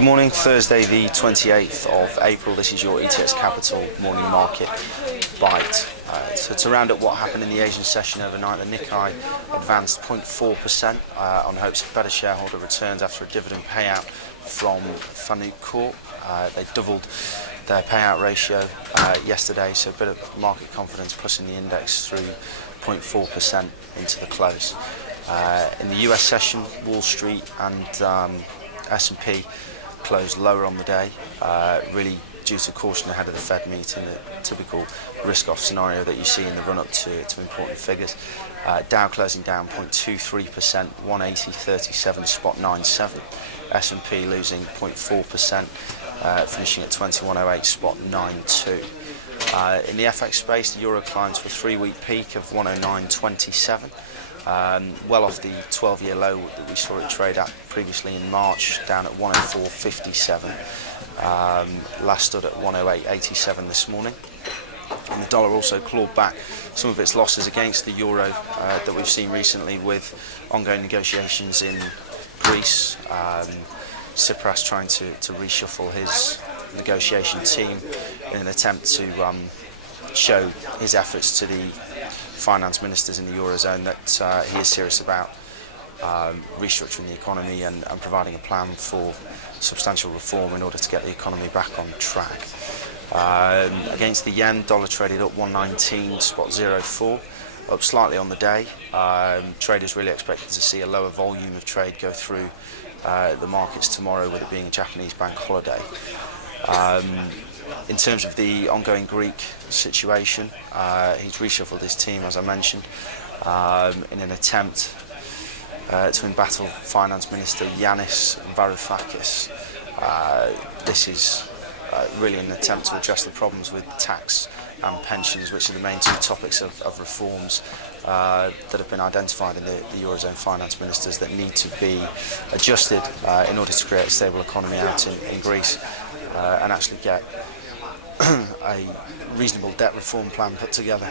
Good morning, Thursday the 28th of April. This is your ETS Capital morning market bite. So to round up what happened in the Asian session overnight, the Nikkei advanced 0.4% on hopes of better shareholder returns after a dividend payout from Fanuc Corp. They doubled their payout ratio yesterday, so a bit of market confidence pushing the index through 0.4% into the close. In the US session, Wall Street and S&P closed lower on the day, really due to caution ahead of the Fed meeting, the typical risk-off scenario that you see in the run-up to important figures. Dow closing down 0.23%, 180.37.97. S&P losing 0.4%, finishing at 2108.92. In the FX space, the euro climbed to a 3-week peak of 109.27. Well off the 12-year low that we saw it trade at previously in March, down at 104.57. Last stood at 108.87 this morning. And the dollar also clawed back some of its losses against the euro that we've seen recently with ongoing negotiations in Greece. Tsipras trying to reshuffle his negotiation team in an attempt to show his efforts to the finance ministers in the Eurozone that he is serious about restructuring the economy and providing a plan for substantial reform in order to get the economy back on track. Against the yen, dollar traded up 119.04, up slightly on the day. Traders really expected to see a lower volume of trade go through the markets tomorrow, with it being a Japanese bank holiday. In terms of the ongoing Greek situation, he's reshuffled his team, as I mentioned, in an attempt to embattle Finance Minister Yanis Varoufakis. This is really an attempt to address the problems with tax and pensions, which are the main two topics of reforms that have been identified in the Eurozone finance ministers that need to be adjusted in order to create a stable economy out in Greece and actually get a reasonable debt reform plan put together.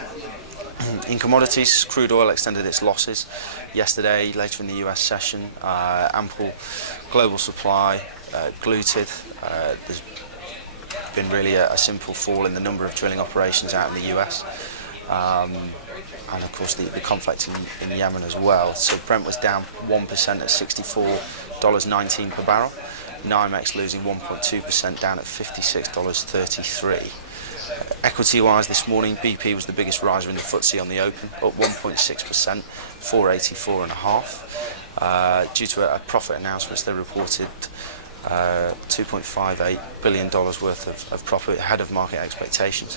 In commodities, crude oil extended its losses yesterday, later in the US session. Ample global supply gluted. There's been really a simple fall in the number of drilling operations out in the US. And of course the conflict in Yemen as well. So Brent was down 1% at $64.19 per barrel. NYMEX losing 1.2%, down at $56.33. Equity-wise this morning, BP was the biggest riser in the FTSE on the open, up 1.6%, 484.5. Due to a profit announcement, they reported $2.58 billion worth of profit ahead of market expectations,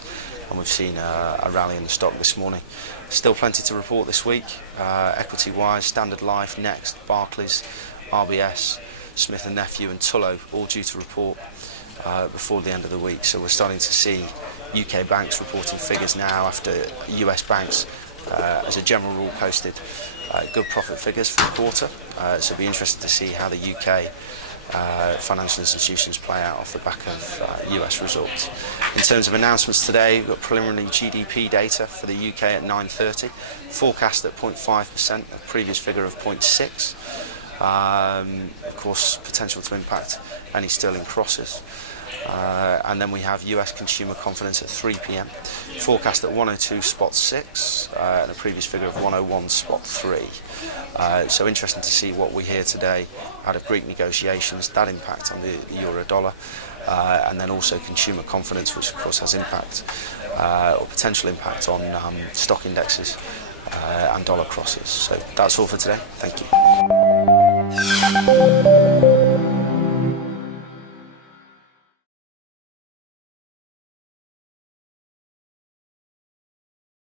and we've seen a rally in the stock this morning. Still plenty to report this week. Equity-wise, Standard Life, Next, Barclays, RBS, Smith & Nephew and Tullow all due to report before the end of the week. So we're starting to see UK banks reporting figures now after US banks, as a general rule, posted good profit figures for the quarter. So it'll be interesting to see how the UK financial institutions play out off the back of US results. In terms of announcements today, we've got preliminary GDP data for the UK at 9:30, forecast at 0.5%, a previous figure of 0.6%. Of course, potential to impact any sterling crosses. And then we have US consumer confidence at 3 p.m, forecast at 102.6, and a previous figure of 101.3. So interesting to see what we hear today out of Greek negotiations, that impact on the euro dollar, and then also consumer confidence, which of course has impact or potential impact on stock indexes and dollar crosses. So that's all for today. Thank you.